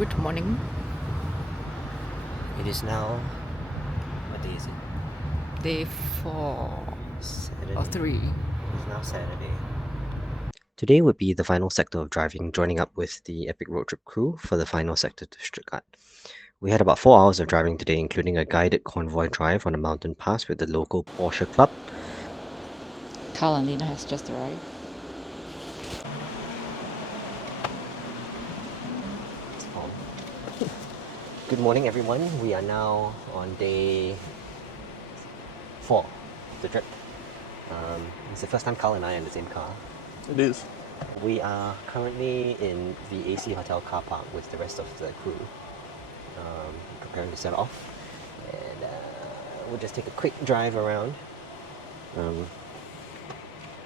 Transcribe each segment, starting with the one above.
Good morning. It is now, what day is it? Day 4 Saturday. or 3. It's now Saturday. Today would be the final sector of driving, joining up with the EpicRoadTrip crew for the final sector to Stuttgart. We had about 4 hours of driving today, including a guided convoy drive on a mountain pass with the local Porsche Club. Carl and Lena has just arrived. Good morning, everyone. We are now on day 4 of the trip. It's the first time Carl and I are in the same car. It is. We are currently in the AC Hotel car park with the rest of the crew, preparing to set off. And we'll just take a quick drive around.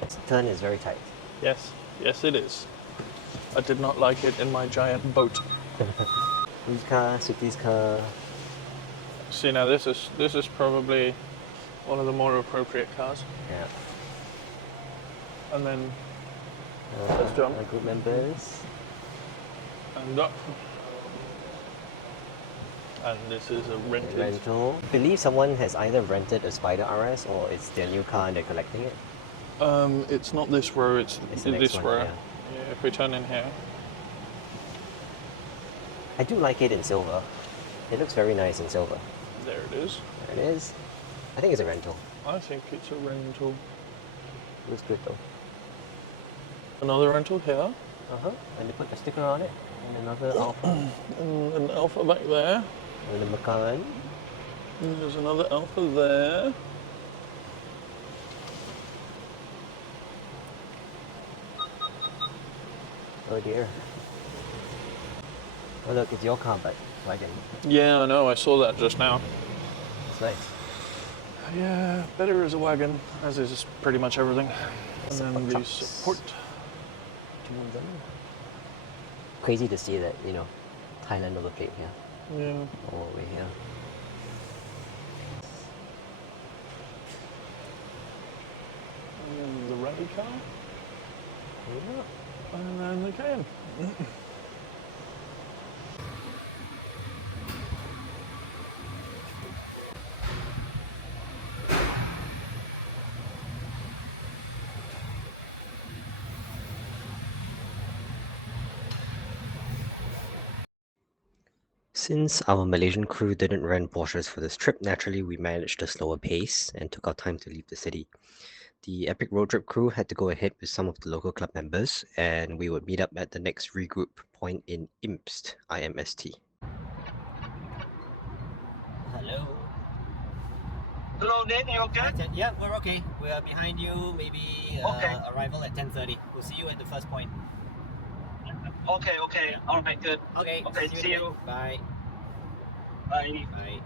This turn is very tight. Yes, it is. I did not like it in my giant boat. Whose car? Suki's car. See, now this is probably one of the more appropriate cars. Yeah. And then let's jump. Our group members. And up. And this is a rental. I believe someone has either rented a Spider RS or it's their new car and they're collecting it. It's not this row, it's this row. Yeah. Yeah, if we turn in here. I do like it in silver. It looks very nice in silver. There it is. There it is. I think it's a rental. I think it's a rental. Looks good though. Another rental here. And they put a sticker on it. And another Alpha. And an Alpha back there. And a Macan. And there's another Alpha there. Oh dear. Oh look, it's your car, but wagon. Yeah, I know, I saw that just now. It's nice. Yeah, better as a wagon, as is pretty much everything. And Support then the trucks. support. Crazy to see that, Thailand number plate here. Yeah. All the way here. And then the rally car. Yeah. And then the Cayenne. Since our Malaysian crew didn't rent Porsches for this trip, naturally we managed a slower pace and took our time to leave the city. The EpicRoadTrip crew had to go ahead with some of the local club members, and we would meet up at the next regroup point in Imst, IMST. Hello. Hello, Nate, you okay? Yeah, we're okay. We are behind you, maybe arrival at 10:30. We'll see you at the first point. Okay. All right, good. Okay, See you. Bye. Bye. Bye.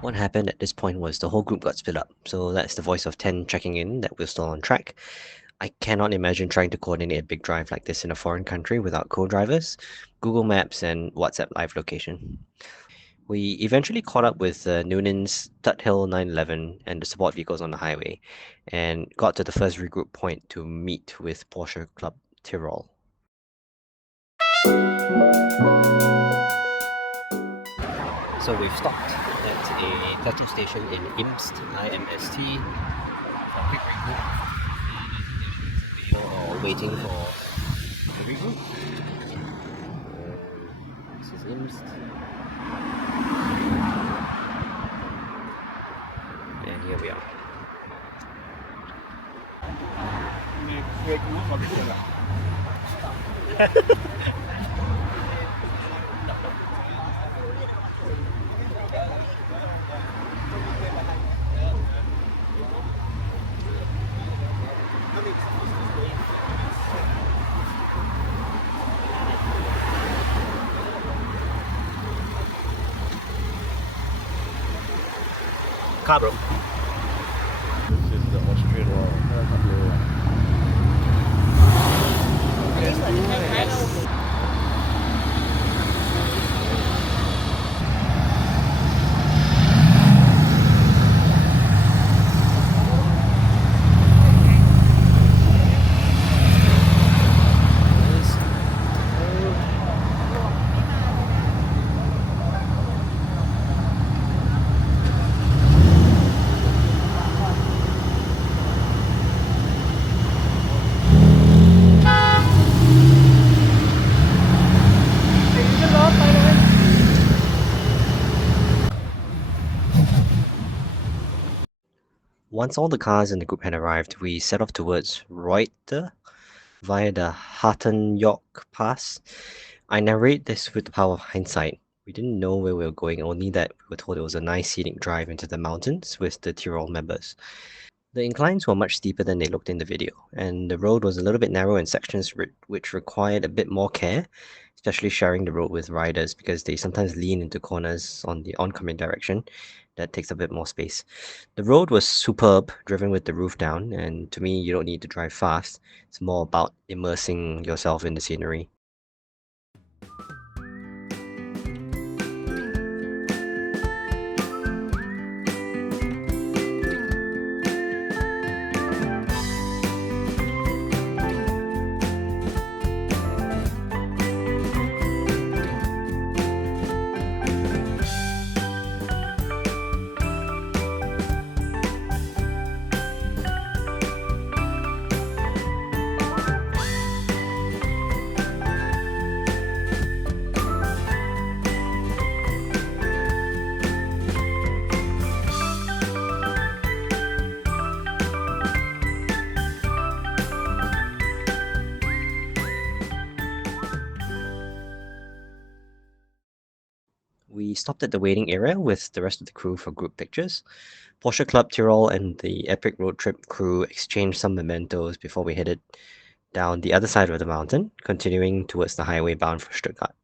What happened at this point was the whole group got split up, so that's the voice of 10 checking in that we're still on track. I cannot imagine trying to coordinate a big drive like this in a foreign country without co-drivers, Google Maps, and WhatsApp live location. We eventually caught up with Noonan's Tuthill 911 and the support vehicles on the highway, and got to the first regroup point to meet with Porsche Club Tirol. So we've stopped at a petrol station in Imst, IMST, for a quick regroup. People are waiting for the regroup. This is Imst. And here we are. Car, bro. This is the Austrian one. Once all the cars in the group had arrived, we set off towards Reuter via the Hahntennjoch pass. I narrate this with the power of hindsight. We didn't know where we were going, only that we were told it was a nice scenic drive into the mountains with the Tirol members. The inclines were much steeper than they looked in the video, and the road was a little bit narrow in sections which required a bit more care, especially sharing the road with riders because they sometimes lean into corners on the oncoming direction. That takes a bit more space. The road was superb, driven with the roof down, and to me, you don't need to drive fast. It's more about immersing yourself in the scenery. We stopped at the waiting area with the rest of the crew for group pictures. Porsche Club Tirol and the EpicRoadTrip crew exchanged some mementos before we headed down the other side of the mountain, continuing towards the highway bound for Stuttgart.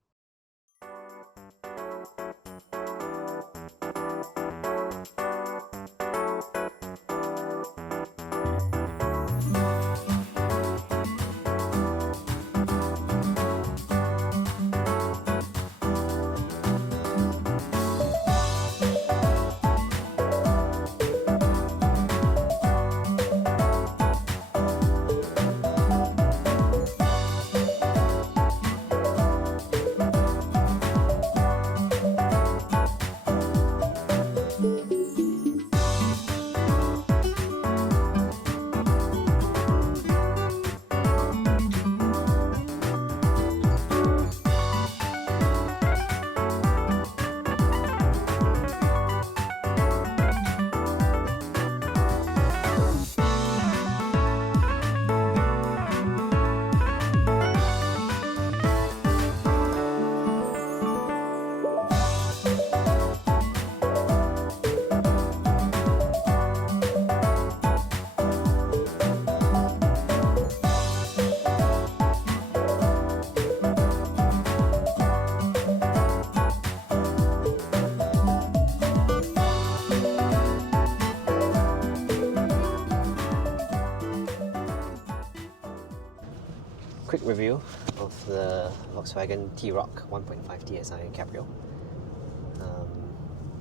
Quick review of the Volkswagen T-Roc 1.5 TSI Cabrio.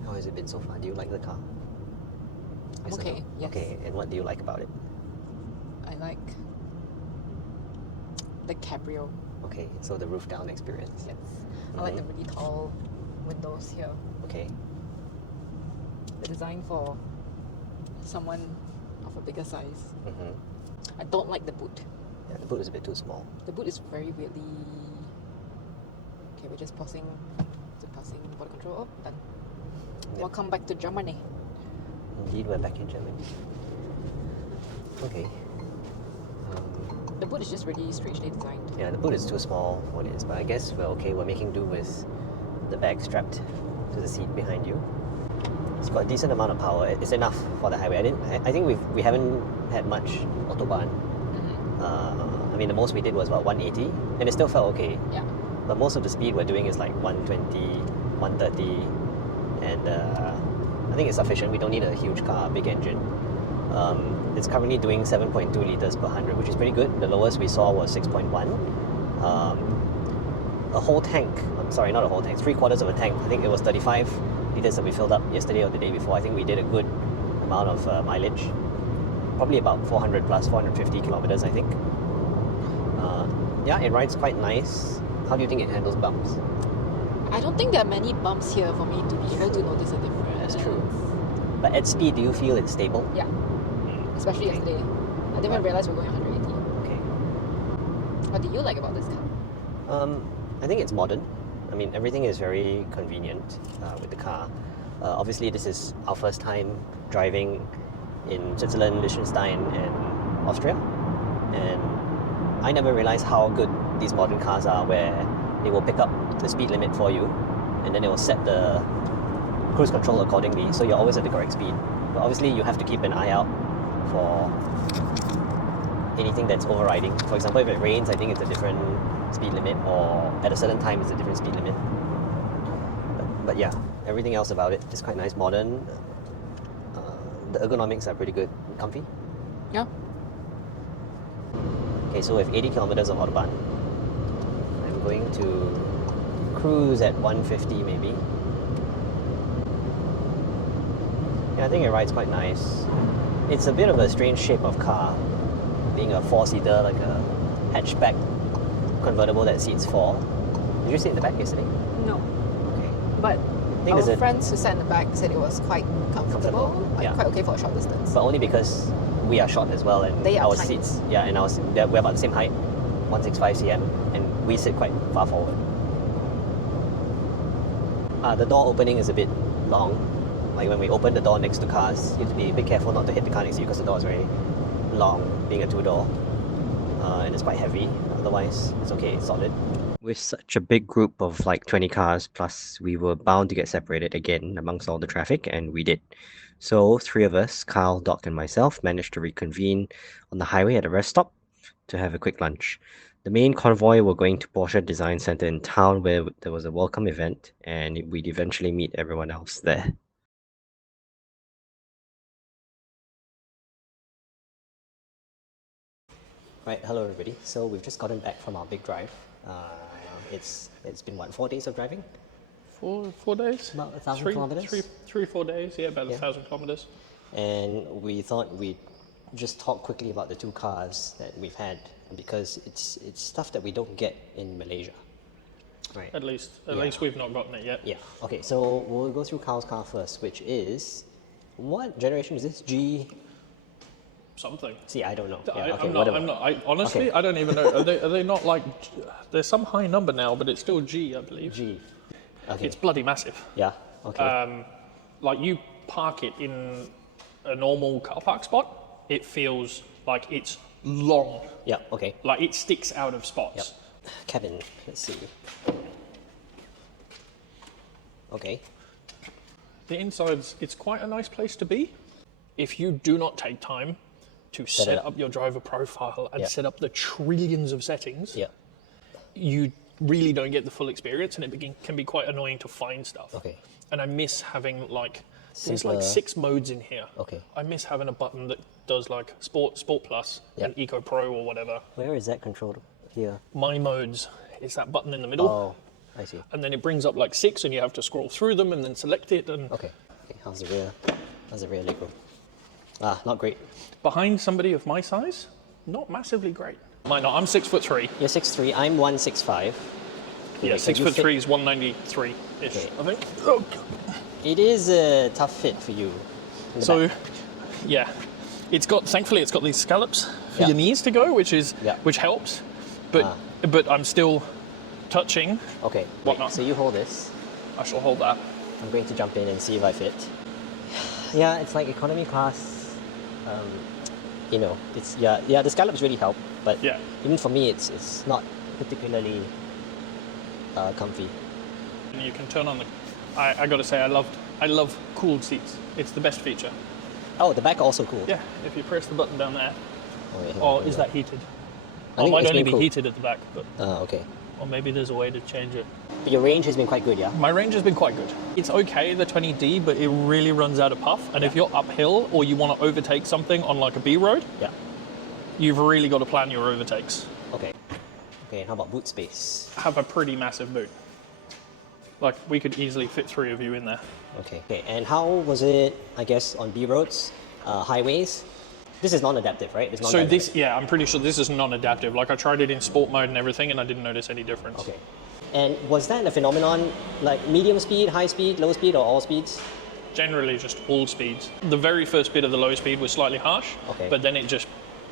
How has it been so far? Do you like the car? Yes or Okay, no? yes. Okay, and what do you like about it? I like the cabrio. Okay, so the roof down experience. Yes. I like the really tall windows here. Okay, The design for someone of a bigger size. mm-hmm. I don't like the boot. Yeah, the boot is a bit too small. The boot is very weirdly. Okay, we're just pausing. Passing border control. Oh, done. Yep. Welcome back to Germany. Indeed, we're back in Germany. Okay. The boot is just really strangely designed. Yeah, the boot is too small for what it is, but I guess we're okay. We're making do with the bag strapped to the seat behind you. It's got a decent amount of power. It's enough for the highway. I think we haven't had much autobahn. I mean, the most we did was about 180, and it still felt okay. Yeah. But most of the speed we're doing is like 120, 130, and I think it's sufficient. We don't need a huge car, big engine. It's currently doing 7.2 liters per 100, which is pretty good. The lowest we saw was 6.1. A whole tank, I'm sorry, not a whole tank, 3/4 of a tank. I think it was 35 liters that we filled up yesterday or the day before. I think we did a good amount of mileage. Probably about 400 plus, 450 kilometers, I think. Yeah, it rides quite nice. How do you think it handles bumps? I don't think there are many bumps here for me to be able to notice a difference. That's true. But at speed, do you feel it's stable? Yeah. Especially Okay. yesterday. I didn't even realize we're going 180. Okay. What do you like about this car? I think it's modern. I mean, everything is very convenient with the car. Obviously, this is our first time driving in Switzerland, Liechtenstein, and Austria. And I never realized how good these modern cars are, where they will pick up the speed limit for you, and then it will set the cruise control accordingly, so you're always at the correct speed. But obviously, you have to keep an eye out for anything that's overriding. For example, if it rains, I think it's a different speed limit, or at a certain time, it's a different speed limit. But yeah, everything else about it is quite nice, modern. The ergonomics are pretty good, comfy. Yeah. Okay, so with 80 kilometers of autobahn, I'm going to cruise at 150 maybe. Yeah, I think it rides quite nice. It's a bit of a strange shape of car, being a 4-seater, like a hatchback convertible that seats 4. Did you sit in the back yesterday? No. Okay. But I think there's our a- friends who sat in the back said it was quite comfortable. Like yeah. quite okay for a short distance. But only because we are short as well, and They are our tiny. seats, yeah, and we're about the same height, 165 cm, and we sit quite far forward. The door opening is a bit long. Like when we open the door next to cars, you have to be a bit careful not to hit the car next to you because the door is very long, being a 2-door, and it's quite heavy. Otherwise, it's okay, it's solid. With such a big group of like 20 cars plus, we were bound to get separated again amongst all the traffic, and we did. So 3 of us, Kyle, Doc, and myself, managed to reconvene on the highway at a rest stop to have a quick lunch. The main convoy were going to Porsche Design Centre in town, where there was a welcome event, and we'd eventually meet everyone else there. Right, hello everybody. So we've just gotten back from our big drive. It's been what, 4 days of driving? 4 days? About 1,000 kilometers? 4 days, yeah, about Yeah. 1,000 kilometers. And we thought we'd just talk quickly about the 2 cars that we've had, because it's stuff that we don't get in Malaysia. Right. At least Yeah. we've not gotten it yet. Yeah. Okay, so we'll go through Kyle's car first, which is, what generation is this? G? Something. See, I don't know. Yeah, okay, I'm whatever. not. I honestly, Okay. I don't even know. Are they not like? There's some high number now, but it's still G, I believe. G. Okay. It's bloody massive. Yeah. Okay. Like you park it in a normal car park spot, it feels like it's long. Yeah. Okay. Like it sticks out of spots. Yep. Kevin, let's see. Okay. The inside's, it's quite a nice place to be. If you do not take time to Set it set up. up your driver profile and Yeah. set up the trillions of settings, Yeah. you really don't get the full experience, and it can be quite annoying to find stuff. Okay. And I miss having like, there's Simpler. like 6 modes in here. Okay. I miss having a button that does like Sport Plus, Yeah. and Eco Pro or whatever. Where is that controlled? Here. My modes is that button in the middle, Oh, I see. and then it brings up like 6, and you have to scroll through them and then select it. And Okay. Okay. How's the rear? How's the rear leg room? Ah, not great. behind somebody of my size, not massively great. Mine not. I'm 6'3". You're 6'3", I'm 165. Yeah, Okay, so you 6'3" fit- is 193-ish, Okay. I think. Oh. It is a tough fit for you. in the So, back. yeah, thankfully it's got these scallops for Yeah. your knees to go, which Yeah. helps. But Ah. but I'm still touching. Okay, whatnot. so you hold this. I shall hold that. I'm going to jump in and see if I fit. Yeah, it's like economy class. You know, it's the scallops really help, but Yeah. even for me, it's not particularly comfy. And you can turn on the. I got to say, I love cooled seats. It's the best feature. Oh, the back also cool. Yeah, if you press the button down there. Oh, wait, hang Or on, is that heated? I Or it think might it's only been be cool. heated at the back, but Okay. or maybe there's a way to change it. But your range has been quite good, yeah? My range has been quite good. It's okay, the 20D, but it really runs out of puff. And if you're uphill or you want to overtake something on like a B road, Yeah. you've really got to plan your overtakes. Okay. Okay, and how about boot space? Have a pretty massive boot. Like we could easily fit 3 of you in there. Okay. Okay, and how was it, I guess, on B roads, highways? This is non-adaptive, right? It's So non-dynamic. this, yeah, I'm pretty sure this is non-adaptive. Like I tried it in sport mode and everything, and I didn't notice any difference. Okay. And was that a phenomenon, like medium speed, high speed, low speed, or all speeds? Generally, just all speeds. The very first bit of the low speed was slightly harsh, Okay. but then it just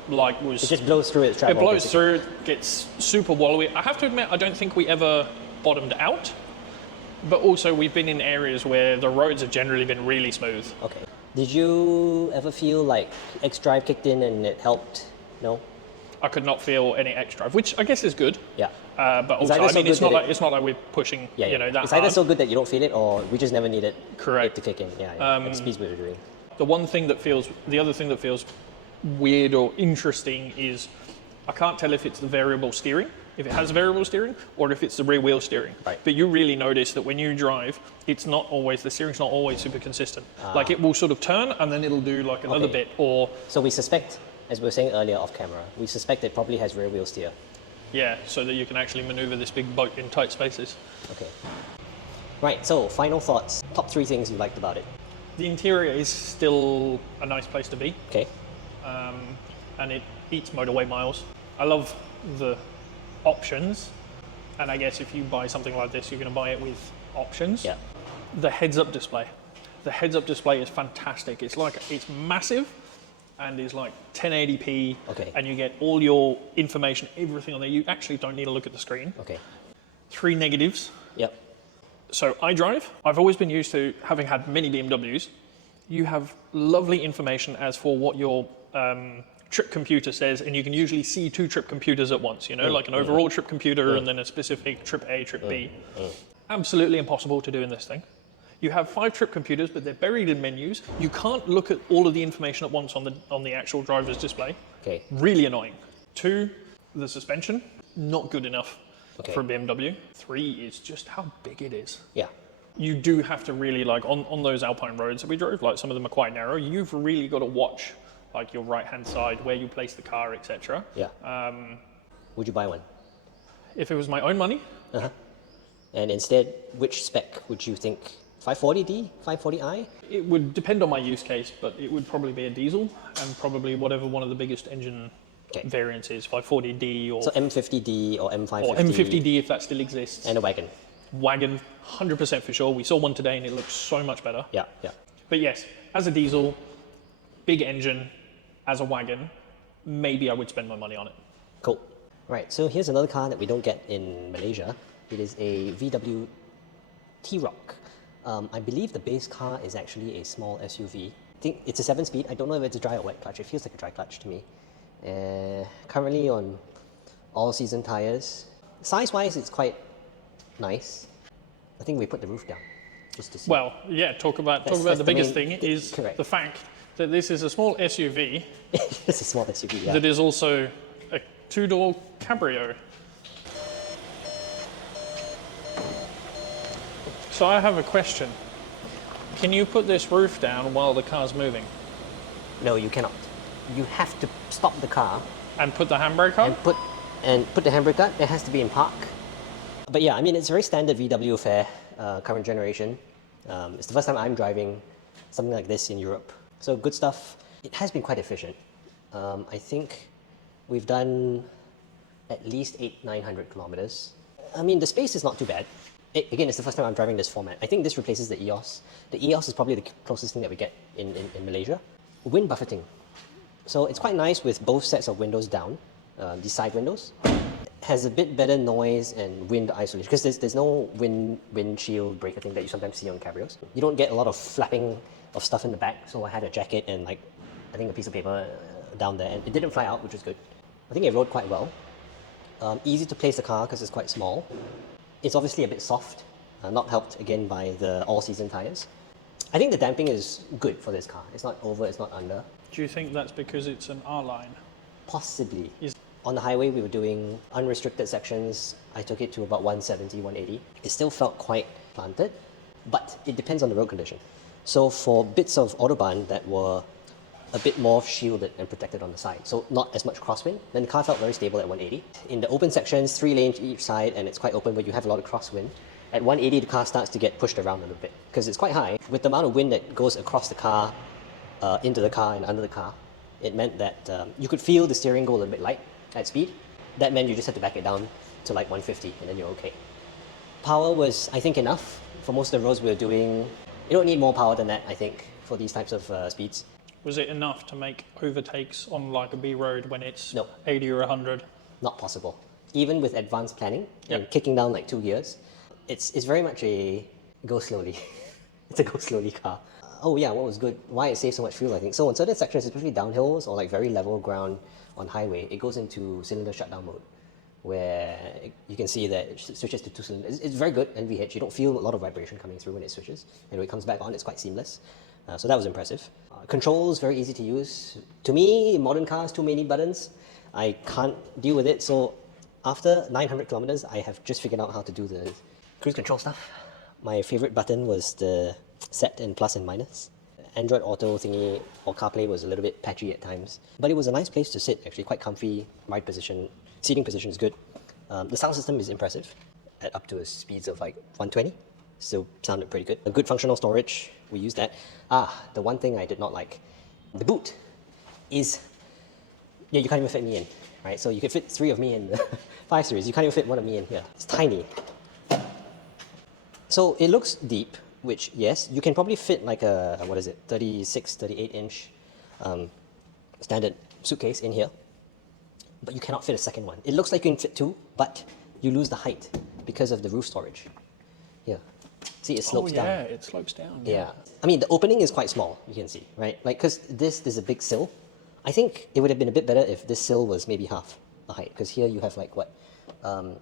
like was. It just blows through its travel. It blows basically. through, gets super wallowy. I have to admit, I don't think we ever bottomed out, but also we've been in areas where the roads have generally been really smooth. Okay. Did you ever feel like Xdrive kicked in and it helped? No? I could not feel any Xdrive, which I guess is good. Yeah. But also, either so I mean, good it's not like we're pushing, Yeah, you know, that it's either hard. so good that you don't feel it, or we just never needed Correct. it to kick in. Yeah, at the speeds we were doing. The other thing that feels weird or interesting is I can't tell if it's the variable steering, if it has variable steering, or if it's the rear wheel steering. Right. But you really notice that when you drive, the steering's not always super consistent. Like it will sort of turn and then it'll do like another Okay. bit, or So we suspect, as we were saying earlier off camera, we suspect it probably has rear wheel steer. yeah, so that you can actually maneuver this big boat in tight spaces. Okay. Right, so final thoughts. Top 3 things you liked about it. The interior is still a nice place to be. Okay. And it eats motorway miles. I love the options, and I guess if you buy something like this, you're going to buy it with options. Yeah. The heads-up display. The heads-up display is fantastic. It's massive, and is like 1080p. Okay. And you get all your information, everything on there. You actually don't need to look at the screen. Okay. 3 negatives. Yep. So iDrive, I've always been used to, having had many BMWs, you have lovely information as for what your trip computer says, and you can usually see 2 trip computers at once, you know, like an overall trip computer and then a specific trip A, trip B. Absolutely impossible to do in this thing. You have 5 trip computers, but they're buried in menus. You can't look at all of the information at once on the actual driver's display. Okay. Really annoying. 2, the suspension, not good enough Okay. for a BMW. 3 is just how big it is. Yeah. You do have to really, like, on those Alpine roads that we drove, like some of them are quite narrow, you've really got to watch, like, your right-hand side, where you place the car, etc. Yeah. Would you buy one? If it was my own money, And instead, which spec would you think? 540D? 540i? it would depend on my use case, but it would probably be a diesel, and probably whatever one of the biggest engine Okay. variants is, 540D or, So M50D or M550? or M50D if that still exists. And a wagon. Wagon, 100% for sure. We saw one today and it looks so much better. Yeah, yeah. But yes, as a diesel, big engine, as a wagon, maybe I would spend my money on it. Cool. Right, so here's another car that we don't get in Malaysia. It is a VW T-Roc. I believe the base car is actually a small SUV. I think it's a 7-speed. I don't know if it's a dry or wet clutch. It feels like a dry clutch to me. Currently on all-season tires. Size-wise, it's quite nice. I think we put the roof down just to see. Well, yeah, talk about That's the the biggest main- thing is correct. the fact that this is a small SUV It's a small SUV, yeah. that is also a 2-door cabrio. So I have a question. Can you put this roof down while the car's moving No, you cannot. You have to stop the car and put the handbrake on? and put the handbrake on. It has to be in park. But yeah, I mean, it's a very standard VW fare, current generation. It's the first time I'm driving something like this in Europe. So good stuff. It has been quite efficient. I think we've done at least 800-900 kilometers. I mean, the space is not too bad. Again, it's the first time I'm driving this format. I think this replaces the EOS. The EOS is probably the closest thing that we get in Malaysia. Wind buffeting. So it's quite nice with both sets of windows down, these side windows. Has a bit better noise and wind isolation because there's no windshield breaker thing that you sometimes see on cabrios. You don't get a lot of flapping of stuff in the back. So I had a jacket and I think a piece of paper down there, and it didn't fly out, which was good. I think it rode quite well. Easy to place the car because it's quite small. It's obviously a bit soft, not helped again by the all-season tires. I think the damping is good for this car. It's not over, it's not under. Do you think that's because it's an R-line? Possibly. Is- On the highway, we were doing unrestricted sections. I took it to about 170, 180. It still felt quite planted, but it depends on the road condition. So for bits of Autobahn that were a bit more shielded and protected on the side, so not as much crosswind, then the car felt very stable at 180. In the open sections, 3 lanes each side, and it's quite open where you have a lot of crosswind. At 180, the car starts to get pushed around a little bit because it's quite high. With the amount of wind that goes across the car, into the car and under the car, it meant that you could feel the steering go a little bit light at speed. That meant you just had to back it down to like 150 and then you're okay. Power was, I think, enough for most of the roads we were doing. You don't need more power than that, I think, for these types of speeds. Was it enough to make overtakes on like a B road when it's No. 80 or 100? Not possible. Even with advanced planning and Yep. kicking down like 2 gears, it's very much a go slowly. It's a go slowly car. Oh yeah, what was good? Why it saves so much fuel, I think. So on certain sections, especially downhills or like very level ground on highway, it goes into cylinder shutdown mode, where you can see that it switches to 2 cylinders. It's very good NVH. You don't feel a lot of vibration coming through when it switches, and when it comes back on, it's quite seamless. So that was impressive. Controls, very easy to use. To me, modern cars, too many buttons. I can't deal with it. So after 900 kilometers, I have just figured out how to do the cruise control stuff. My favorite button was the set and plus and minus. Android Auto thingy or CarPlay was a little bit patchy at times, but it was a nice place to sit, actually, quite comfy, ride position, seating position is good. The sound system is impressive, at up to a speeds of like 120, still sounded pretty good. A good functional storage, we used that. The one thing I did not like, the boot is, yeah, you can't even fit me in, right? So you could fit 3 of me in the 5 Series, you can't even fit 1 of me in here. It's tiny. So it looks deep, which, yes, you can probably fit like a, 36, 38 inch standard suitcase in here, but you cannot fit a second one. It looks like you can fit 2, but you lose the height because of the roof storage. Here, see, it slopes down. Yeah, it slopes down. Yeah. I mean, the opening is quite small, you can see, right? Like, because this is a big sill. I think it would have been a bit better if this sill was maybe half the height, because here you have like,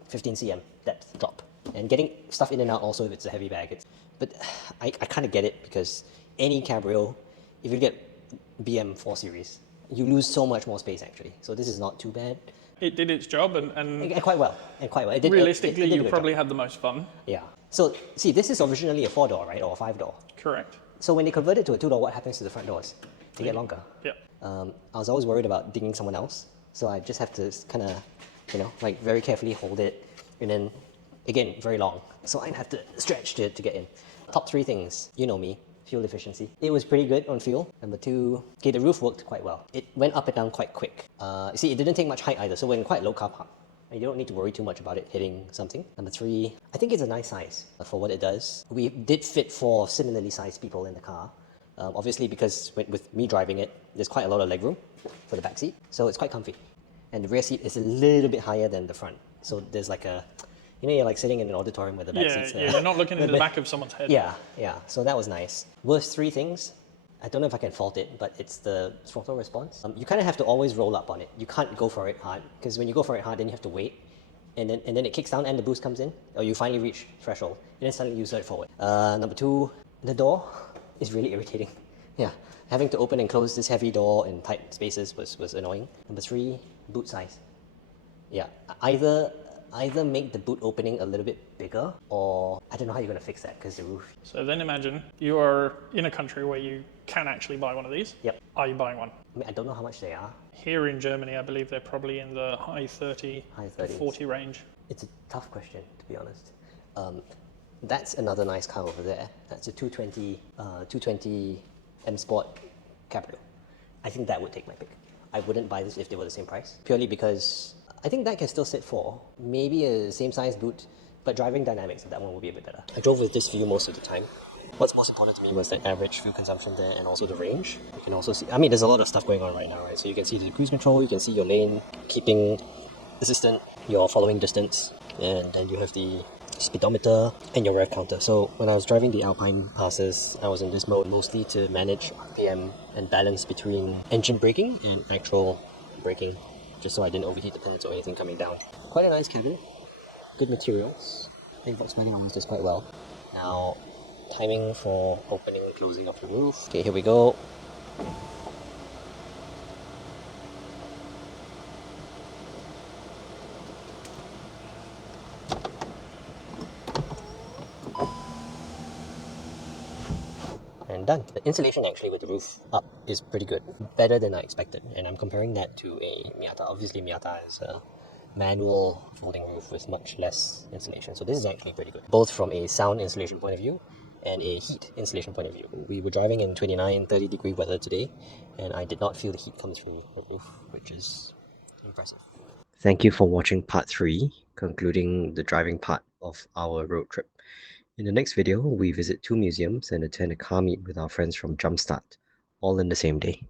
15 cm depth drop. And getting stuff in and out also, if it's a heavy bag, but I kind of get it, because any cabrio, if you get BM 4 Series, you lose so much more space actually. So this is not too bad. It did its job, and quite well. It did, realistically, it did a you good probably job. had the most fun. Yeah. So see, this is originally a 4-door, right, or a 5-door. Correct. So when they convert it to a 2-door, what happens to the front doors? They get longer. Yeah. I was always worried about dinging someone else, so I just have to kind of, like very carefully hold it, and then again, very long. So I'd have to stretch to get in. Top 3 things, you know me, fuel efficiency. It was pretty good on fuel. Number 2, okay, the roof worked quite well. It went up and down quite quick. See, it didn't take much height either, so we're in quite low car park. And you don't need to worry too much about it hitting something. Number 3, I think it's a nice size for what it does. We did fit 4 similarly sized people in the car. Obviously, because with me driving it, there's quite a lot of legroom for the back seat, so it's quite comfy. And the rear seat is a little bit higher than the front. So there's like a, you're like sitting in an auditorium where the back seats Yeah, you're not looking into the back of someone's head. Yeah, so that was nice. Worst 3 things, I don't know if I can fault it, but it's the throttle response. You kind of have to always roll up on it. You can't go for it hard, because when you go for it hard, then you have to wait, and then it kicks down and the boost comes in, or you finally reach threshold, and then suddenly you surge forward. Number 2, the door is really irritating. Yeah, having to open and close this heavy door in tight spaces was annoying. Number 3, boot size. Yeah, either make the boot opening a little bit bigger, or I don't know how you're going to fix that, because the roof. So then imagine you are in a country where you can actually buy one of these. Yep. Are you buying one? I mean, I don't know how much they are. Here in Germany, I believe they're probably in the high 30, High 30s. 40 range. It's a tough question, to be honest. That's another nice car over there. That's a 220 M Sport Cabrio. I think that would take my pick. I wouldn't buy this if they were the same price, purely because I think that can still sit 4. Maybe a same size boot, but driving dynamics of that one will be a bit better. I drove with this view most of the time. What's most important to me was the average fuel consumption there, and also the range. You can also see, I mean, there's a lot of stuff going on right now, right? So you can see the cruise control, you can see your lane keeping assistant, your following distance, and then you have the speedometer and your rev counter. So when I was driving the Alpine passes, I was in this mode mostly to manage RPM and balance between engine braking and actual braking, just so I didn't overheat the pins or anything coming down. Quite a nice cabin, good materials. I think Volkswagen almost does quite well. Now, timing for opening and closing of the roof. Okay, here we go. And done. The insulation actually with the roof up is pretty good. Better than I expected. And I'm comparing that to a Miata. Obviously Miata is a manual folding roof with much less insulation. So this is actually pretty good. Both from a sound insulation point of view and a heat insulation point of view. We were driving in 29, 30 degree weather today, and I did not feel the heat come through the roof, which is impressive. Thank you for watching part 3, concluding the driving part of our road trip. In the next video, we visit 2 museums and attend a car meet with our friends from Jumpstart, all in the same day.